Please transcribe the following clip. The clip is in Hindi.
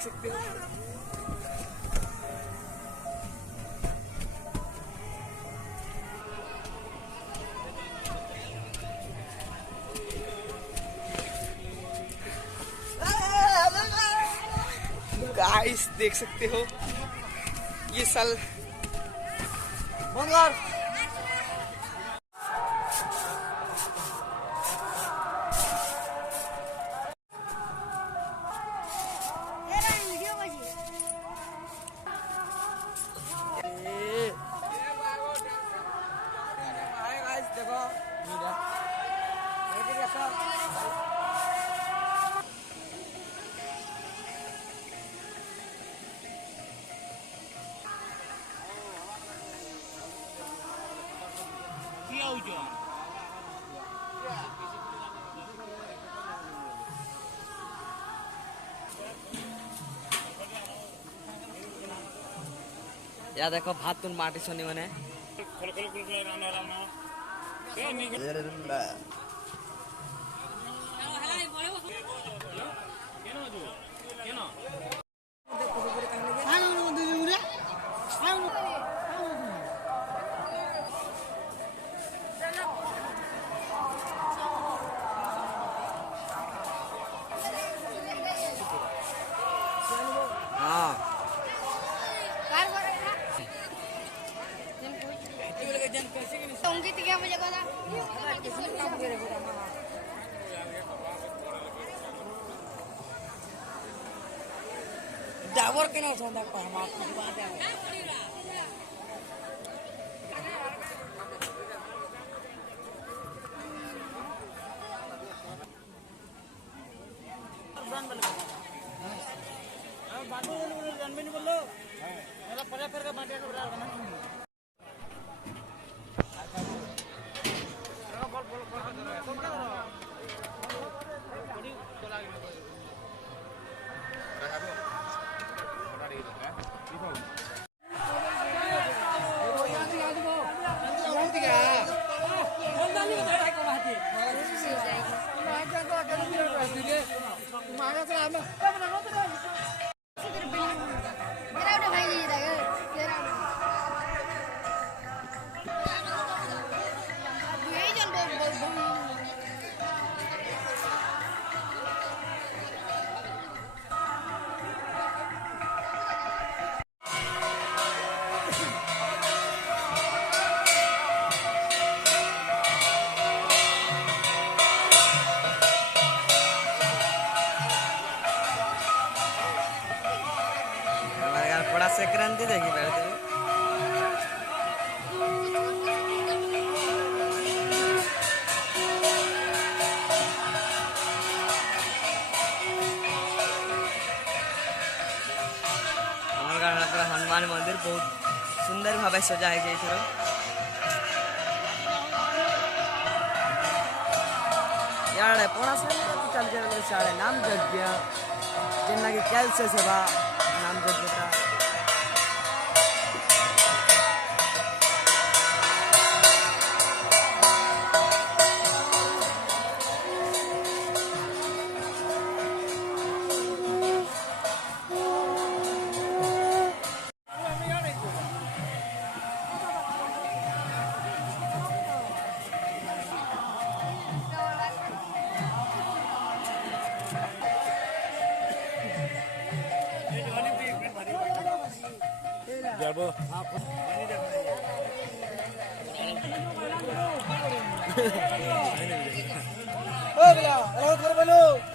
देख सकते हो। गाइस देख सकते हो ये साल मंगल या देखो भात तुम माटी सोनी मने डावर के ना सोंदा को हम आपकी बात है बाटो जानबे नहीं बोलो मेरा परे फिर का बाटिया का बड़ा बना बड़ा संक्रांति देखी बैठे हनुमान मंदिर बहुत सुंदर भाव सजा है यार पड़ा चल नाम यज्ञ जेना कि कैल से सेवा नाम यज्ञता हो गया